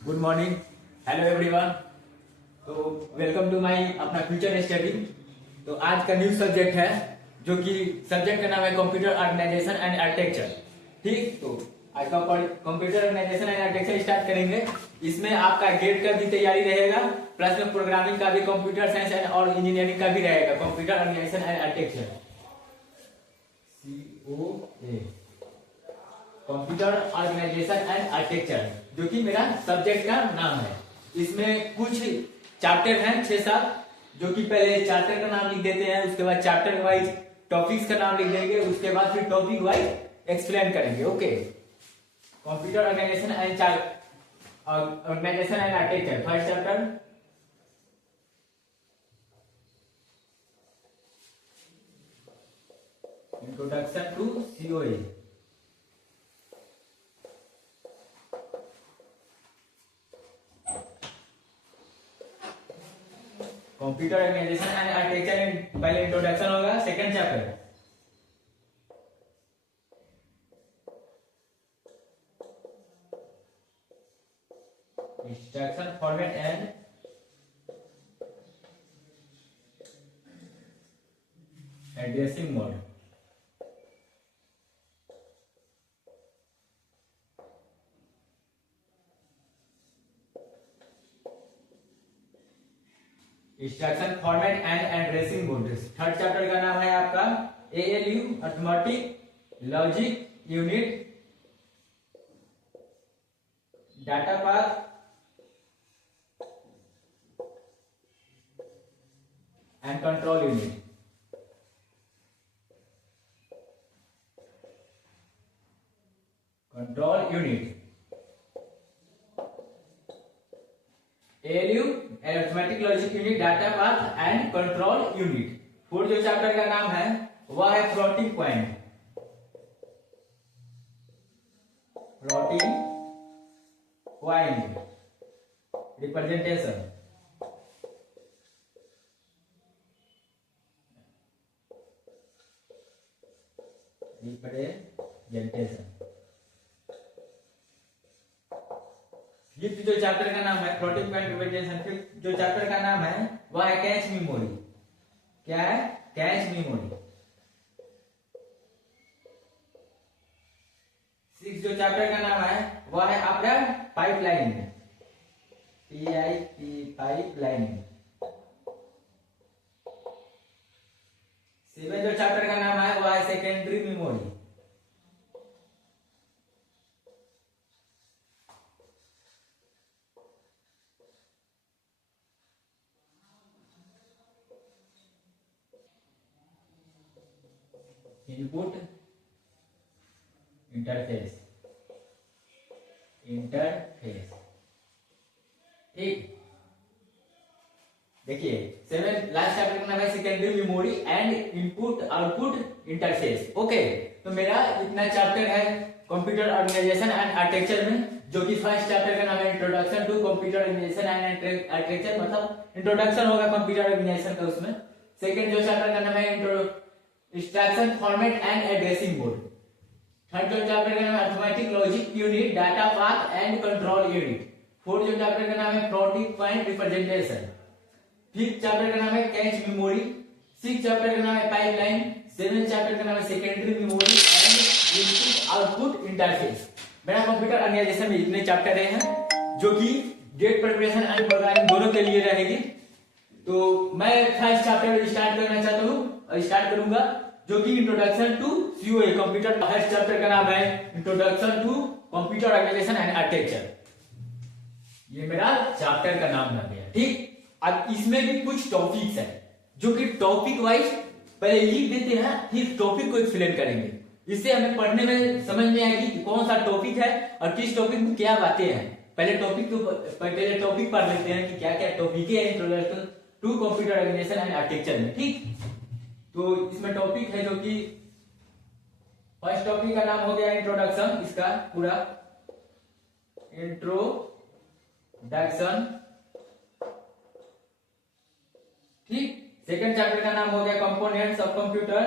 Good morning, hello everyone. तो welcome to my अपना future study. तो आज का न्यू सब्जेक्ट है, जो कि सब्जेक्ट का नाम है कंप्यूटर ऑर्गेनाइजेशन एंड आर्किटेक्चर। ठीक, तो आज का computer organisation and architecture start करेंगे। इसमें आपका गेट का भी तैयारी रहेगा, प्लस में प्रोग्रामिंग का भी, कंप्यूटर साइंस एंड और इंजीनियरिंग का भी रहेगा। Computer organisation and architecture, COA, computer organisation and architecture, जो कि मेरा सब्जेक्ट का नाम है। इसमें कुछ चैप्टर हैं 6-7, जो कि पहले चैप्टर का नाम लिख देते हैं, उसके बाद चैप्टर वाइज टॉपिक्स का नाम लिख देंगे, उसके बाद फिर टॉपिक वाइज एक्सप्लेन करेंगे। Okay, computer organisation and architecture, first chapter. Introduction to COA। Computer organisation and architecture पहले इंट्रोडक्शन होगा, second chapter. Instruction format and addressing mode. Instruction format and addressing mode. Third chapter का नाम है आपका ALU, arithmetic logic unit, data path and control unit. Control unit ALU, arithmetic logic unit, data path and control unit. Fourth जो chapter का नाम है वह है floating point, floating point representation. Fifth जो चैप्टर का नाम है फ्लोटिंग पॉइंट रिप्रेजेंटेशन। फिफ्थ जो चैप्टर का नाम है वह है कैच मेमोरी। क्या है? Cache memory. सिक्स जो चैप्टर का नाम है वह है आपका पाइपलाइन, PIP, पाइपलाइन। सेवन जो चैप्टर का नाम है वह है सेकेंडरी मेमोरी। इनपुट इंटरफेस, ठीक। देखिए, सेवन लास्ट चैप्टर का नाम है secondary memory and input output interface. Okay, तो मेरा इतना चैप्टर है कंप्यूटर ऑर्गेनाइजेशन एंड आर्किटेक्चर में, जो कि फर्स्ट चैप्टर का नाम है introduction to computer organisation and architecture, मतलब इंट्रोडक्शन होगा कंप्यूटर ऑर्गेनाइजेशन का उसमें। सेकंड जो चैप्टर का नाम है instruction format and addressing mode. Third जो चैप्टर का नाम है arithmetic logic unit, data path and control unit. Fourth जो चैप्टर का नाम है floating point representation. Fifth chapter का नाम है कैच मेमोरी। सिक्स चैप्टर का नाम है पाइपलाइन। सेवन चैप्टर का नाम है secondary memory and input output interface. मेरा कंप्यूटर ऑर्गेनाइजेशन में इतने चैप्टर हैं, जो कि गेट प्रिपरेशन एंड प्रोग्रामिंग दोनों के लिए रहेगी। तो मैं फर्स्ट चैप्टर स्टार्ट करना चाहता हूँ, स्टार्ट करूंगा, जो कि introduction to COA computer. First chapter का नाम है introduction to computer organisation and architecture. ये मेरा चैप्टर का नाम बन गया, ठीक। अब इसमें भी कुछ टॉपिक्स हैं, जो कि टॉपिक वाइज पहले लिख देते हैं, फिर टॉपिक को एक्सप्लेन करेंगे। इससे हमें पढ़ने में समझ में आएगी कि कौन सा टॉपिक है और किस टॉपिक में क्या बातें हैं। पहले टॉपिक पढ़ लेते हैं कि क्या क्या टॉपिक है introduction to computer organisation and architecture में, ठीक। तो इसमें टॉपिक है, जो कि फर्स्ट टॉपिक का नाम हो गया इंट्रोडक्शन, इसका पूरा इंट्रोडक्शन, ठीक। सेकंड चैप्टर का नाम हो गया components of computer,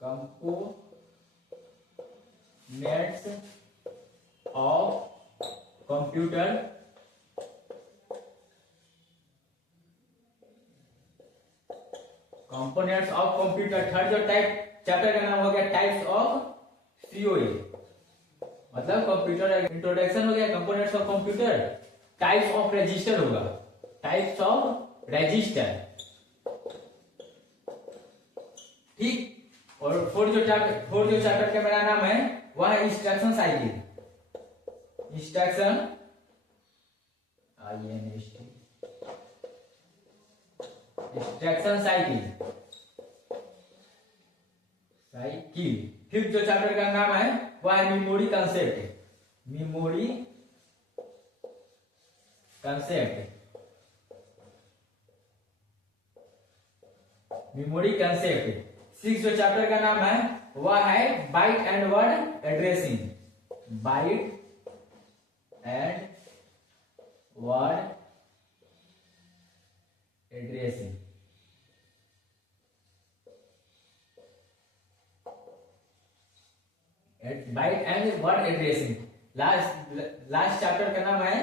components of computer components of computer. Third जो टाइप चैप्टर का नाम हो गया टाइप्स ऑफ सीओए, मतलब कंप्यूटर इंट्रोडक्शन हो गया, components of computer, types of register होगा, टाइप्स ऑफ रजिस्टर, ठीक। और फोर्थ जो चैप्टर का मेरा नाम है वह है instruction cycle, instruction instruction cycle. Fifth जो चैप्टर का नाम है वह है memory concept, memory concept, memory concept. Six जो चैप्टर का नाम है वह है byte and word addressing, byte and word addressing. Byte and word addressing. Last chapter का नाम है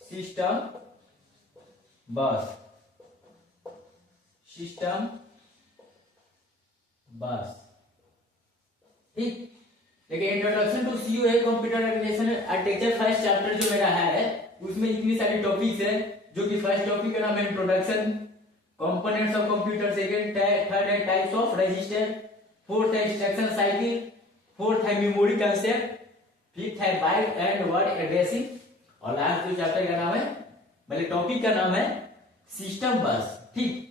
सिस्टम बस, सिस्टम बस, ठीक। देखिए introduction to COA computer application architecture first chapter जो मेरा है उसमें इतनी सारी टॉपिक्स है, जो कि फर्स्ट टॉपिक का नाम है introduction, components of computer, second third है टाइप्स ऑफ रजिस्टर, फोर्थ है इंस्ट्रक्शन साइकिल, फोर्थ है मेमोरी कंसेप्ट, फिफ्थ है बाइट एंड वर्ड एड्रेसिंग, और लास्ट जो चैप्टर का नाम है मतलब टॉपिक का नाम है सिस्टम बस, ठीक।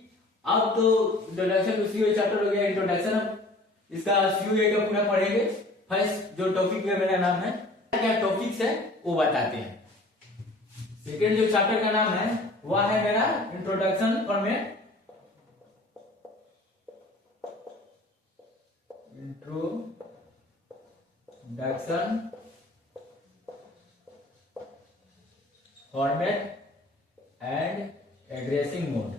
अब तो इंट्रोडक्शन टू सीयूए चैप्टर हो गया इंट्रोडक्शन, इसका सीयूए का पूरा पढ़ेंगे। फर्स्ट जो टॉपिक में मेरा नाम है क्या टॉपिक्स है वो बताते हैं। सेकेंड जो चैप्टर का नाम है वह है मेरा introduction format, introduction format and addressing mode,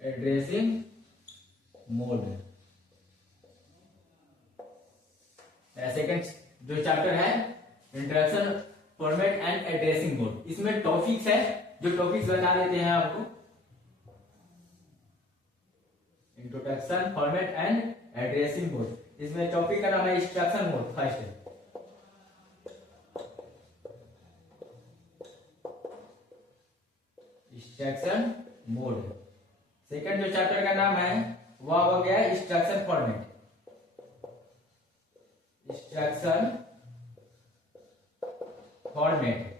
addressing mode. Second जो चैप्टर है introduction format and addressing mode, इसमें टॉपिक्स है, जो टॉपिक्स बता देते हैं आपको। Introduction format and addressing mode, इसमें टॉपिक का नाम है instruction mode. First instruction mode. Second जो चैप्टर का नाम है वह हो गया इंस्ट्रक्शन फॉर्मेट, इंस्ट्रक्शन फॉर्मेट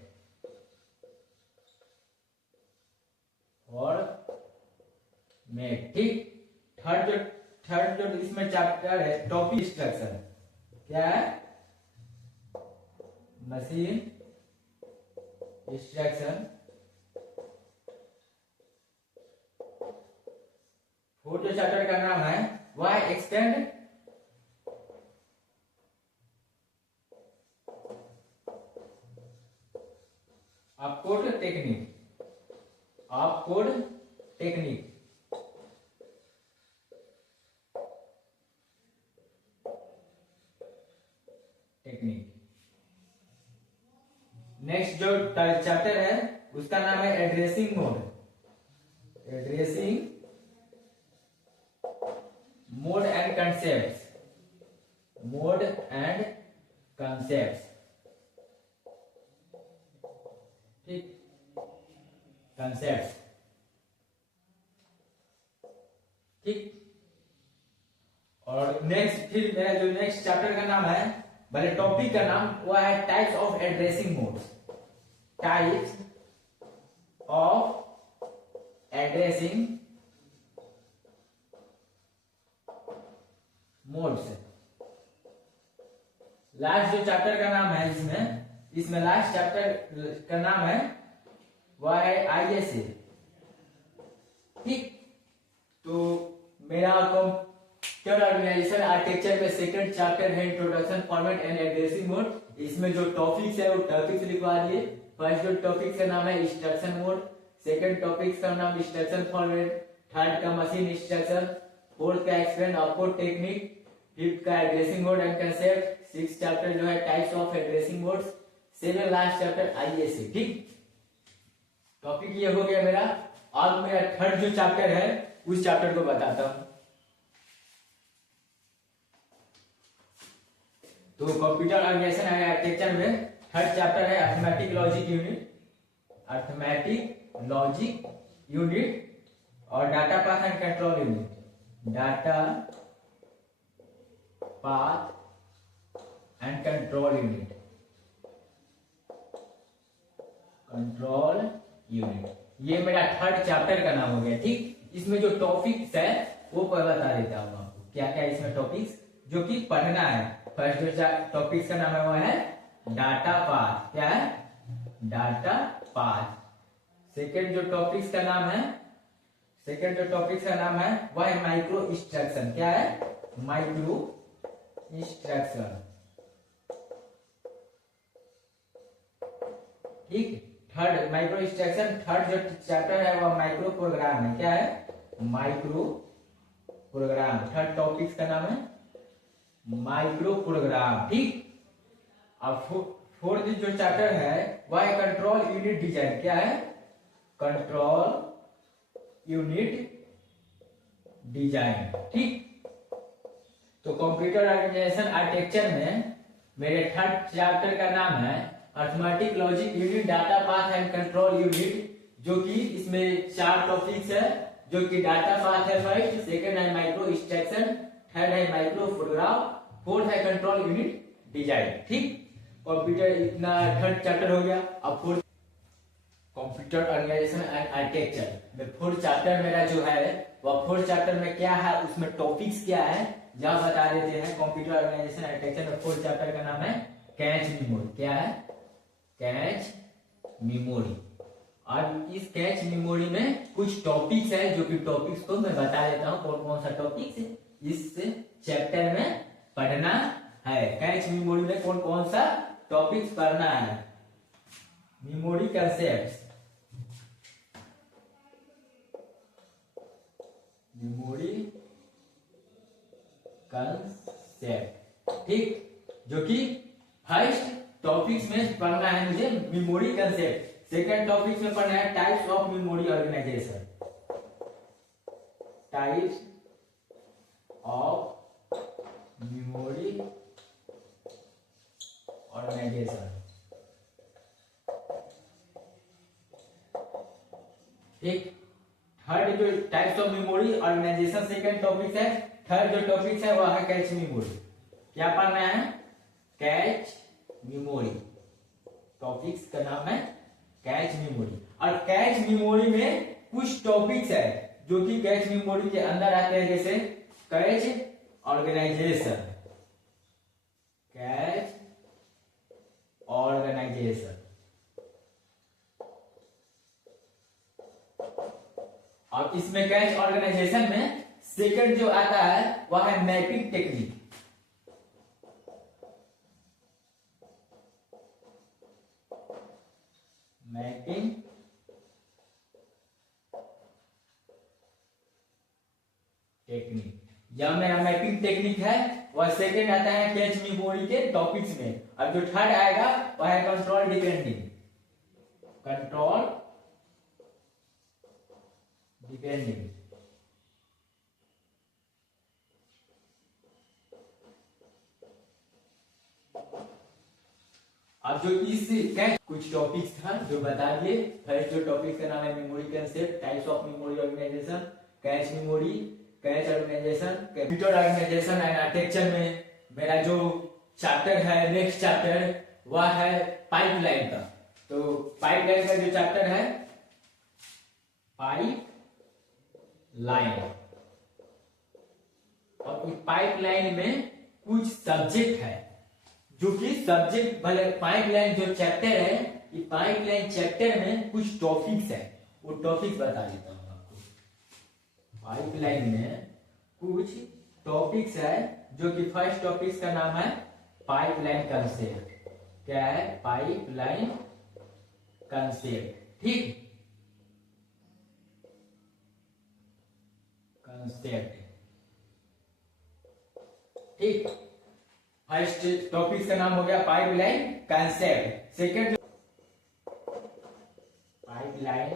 ठीक। थर्ड जो इसमें चैप्टर है टॉपिक इंस्ट्रक्शन, क्या है मशीन इंस्ट्रक्शन। फोर्थ जो चैप्टर का नाम है वह है extend opcode technique, opcode technique, next जो चैप्टर है उसका नाम है addressing mode, addressing mode and concepts, mode and concepts, ठीक, कंसेप्ट्स, ठीक। और नेक्स्ट फिर मेरा जो नेक्स्ट चैप्टर का नाम है भले टॉपिक का नाम वह है types of addressing modes, types of addressing modes. Last जो चैप्टर का नाम है इसमें लास्ट चैप्टर का नाम है वह है आईएसए, ठीक। तो मेरा कंप्यूटर ऑर्गेनाइजेशन आर्किटेक्चर में सेकंड चैप्टर है introduction format and addressing mode. इसमें जो टॉपिक्स है वो टॉपिक्स लिखवा दिए। फर्स्ट जो टॉपिक का नाम है इंस्ट्रक्शन मोड, सेकंड टॉपिक का नाम इंस्ट्रक्शन फॉर्मेट, थर्ड का मशीन इंस्ट्रक्शन, फोर्थ का एक्सपेंड ऑपकोड टेक्निक, फिफ्थ का addressing mode and concept, six chapter जो है types of addressing modes, seven last chapter ISA. ठीक, टॉपिक ये हो गया मेरा। अब मेरा थर्ड जो चैप्टर है उस चैप्टर को बताता हूं। तो कंप्यूटर ऑर्गेनाइजेशन एंड आर्किटेक्चर में थर्ड चैप्टर है arithmetic logic unit, arithmetic logic unit और data path and control unit, data path and control unit, control unit. ये मेरा थर्ड चैप्टर का नाम हो गया। ठीक, इसमें जो टॉपिक्स है वो बता देता हूं आपको, क्या क्या इसमें टॉपिक्स जो कि पढ़ना है। फर्स्ट जो टॉपिक्स का नाम है वो है डाटा पाथ। क्या है? Data path. सेकेंड जो टॉपिक्स का नाम है, सेकेंड जो टॉपिक्स का नाम है वह है माइक्रो इंस्ट्रक्शन। क्या है? Micro instruction. ठीक, थर्ड माइक्रो इंस्ट्रक्शन। थर्ड जो चैप्टर है वह माइक्रो प्रोग्राम है। क्या है? Micro programme. थर्ड टॉपिक्स का नाम है माइक्रो प्रोग्राम। ठीक, अब फोर्थ जो चैप्टर है वह है कंट्रोल यूनिट डिजाइन। क्या है? Control unit design. ठीक, तो कंप्यूटर ऑर्गेनाइजेशन आर्किटेक्चर में मेरे थर्ड चैप्टर का नाम है arithmetic logic unit, data path and control unit, जो कि इसमें चार टॉपिक्स है, जो कि डाटा पाथ है फर्स्ट, सेकंड है माइक्रो इंस्ट्रक्शन, थर्ड है माइक्रो प्रोग्राम, फोर्थ है कंट्रोल यूनिट डिजाइन। ठीक, कंप्यूटर इतना थर्ड चैप्टर हो गया। अब fourth computer organisation and architecture में फोर्थ चैप्टर मेरा जो है वह फोर्थ चैप्टर में क्या है, उसमें टॉपिक्स क्या है यह बता देते हैं। कंप्यूटर ऑर्गेनाइजेशन आर्किटेक्चर में फोर्थ चैप्टर का नाम है कैच मेमोरी। क्या है? Cache memory. और इस कैच मेमोरी में कुछ टॉपिक्स है, जो कि टॉपिक्स को मैं बता देता हूँ कौन कौन सा टॉपिक्स इस चैप्टर में पढ़ना है। कैच मेमोरी में कौन कौन सा टॉपिक्स पढ़ना है। Memory concept, memory concept. ठीक, जो कि फर्स्ट टॉपिक्स में पढ़ना है मुझे मेमोरी कंसेप्ट। सेकंड टॉपिक्स में पढ़ना है types of memory organisation, types of memory organisation. ठीक, थर्ड जो types of memory organisation second topic है। थर्ड जो टॉपिक है वह है कैच मेमोरी। क्या पढ़ना है? Cache memory. टॉपिक्स का नाम है कैच मेमोरी। और कैच मेमोरी में कुछ टॉपिक्स है जो कि कैच मेमोरी के अंदर आते हैं, जैसे कैच ऑर्गेनाइजेशन, कैच ऑर्गेनाइजेशन। और इसमें कैच ऑर्गेनाइजेशन में सेकंड जो आता है वह है मैपिंग टेक्निक। मैपिंग टेक्निक, जब मेरा मैपिंग टेक्निक है वह सेकंड आता है कैच मेमोरी के टॉपिक्स में। और जो थर्ड आएगा वह है कंट्रोल डिपेंडिंग, कंट्रोल डिपेंडिंग। अब जो इस कैच कुछ टॉपिक्स था जो बता दिए। फर्स्ट जो टॉपिक का नाम है memory concept, types of memory organisation, cache memory, cache organisation, computer organisation and architecture में मेरा जो चैप्टर है नेक्स्ट चैप्टर वह है पाइपलाइन का। तो पाइपलाइन का जो चैप्टर है पाइप लाइन। और इस पाइपलाइन में कुछ सब्जेक्ट है, जो कि सब्जेक्ट भले पाइपलाइन जो चैप्टर है, ये पाइपलाइन चैप्टर में कुछ टॉपिक्स है, वो टॉपिक्स बता देता हूं आपको। पाइपलाइन में कुछ टॉपिक्स है, जो कि फर्स्ट टॉपिक्स का नाम है पाइपलाइन कंसेप्ट। क्या है? Pipeline concept. ठीक, कंसेप्ट। ठीक, फर्स्ट टॉपिक का नाम हो गया pipeline concept. Second pipeline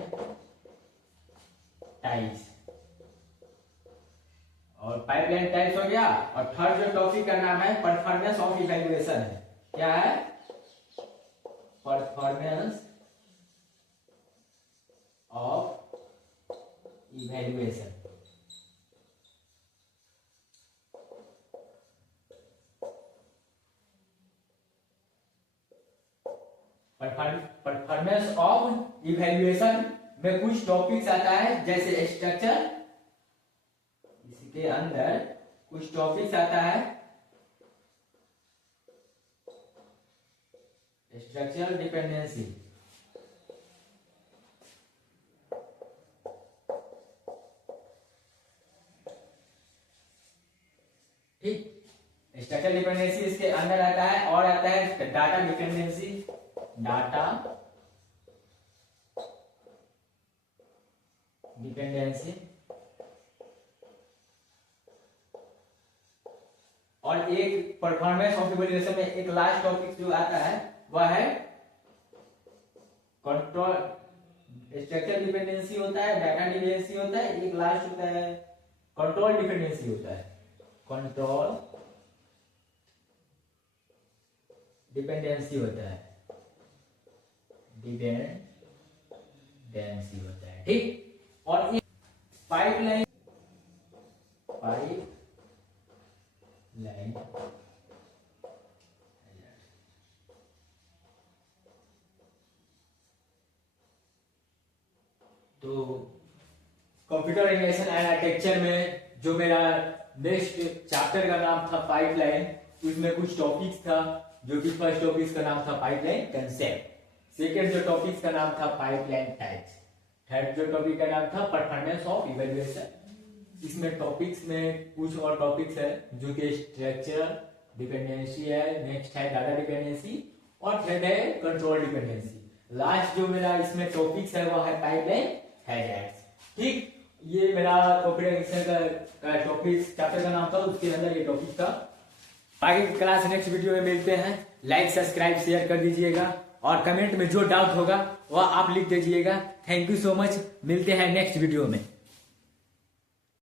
types, और पाइपलाइन टाइप्स हो गया। और थर्ड जो टॉपिक का नाम है परफॉर्मेंस ऑफ इवैल्यूएशन है। क्या है? Performance of evaluation. Performance of evaluation में कुछ टॉपिक्स आता है जैसे स्ट्रक्चर, इसके अंदर कुछ टॉपिक्स आता है स्ट्रक्चरल डिपेंडेंसी, ठीक, स्ट्रक्चरल डिपेंडेंसी इसके अंदर आता है। और आता है डाटा डिपेंडेंसी, डाटा डिपेंडेंसी। और एक परफॉर्मेंस ऑफ इवैल्यूएशन में एक लास्ट टॉपिक जो आता है वह है कंट्रोल। स्ट्रक्चर डिपेंडेंसी होता है, डाटा डिपेंडेंसी होता है, एक लास्ट होता है कंट्रोल डिपेंडेंसी होता है। कंट्रोल डिपेंडेंसी होता है, डिपेंडेंसी होता है, ठीक। और पाइपलाइन तो कंप्यूटर एनिमेशन एंड आर्किटेक्चर में जो मेरा नेक्स्ट चैप्टर का नाम था पाइपलाइन, उसमें कुछ टॉपिक्स था जो कि फर्स्ट टॉपिक का नाम था पाइपलाइन कंसेप्ट, सेकेंड जो टॉपिक का नाम था पाइपलाइन टाइप्स, थर्ड जो टॉपिक का नाम था परफॉर्मेंस ऑफ इवैल्यूएशन। इसमें टॉपिक्स में कुछ और टॉपिक्स है जो कि स्ट्रक्चर डिपेंडेंसी है, नेक्स्ट है डाटा डिपेंडेंसी, और थर्ड है कंट्रोल डिपेंडेंसी। लास्ट जो मेरा इसमें टॉपिक्स है वो है पाइपलाइन हैजार्ड्स, ठीक। ये मेरा कंप्यूटर एनिमेशन का टॉपिक चैप्टर का नाम था, उसके अंदर ये टॉपिक था। बाकी क्लास नेक्स्ट वीडियो में मिलते हैं। लाइक सब्सक्राइब शेयर कर दीजिएगा, और कमेंट में जो डाउट होगा वह आप लिख दीजिएगा। थैंक यू सो मच, मिलते हैं नेक्स्ट वीडियो में।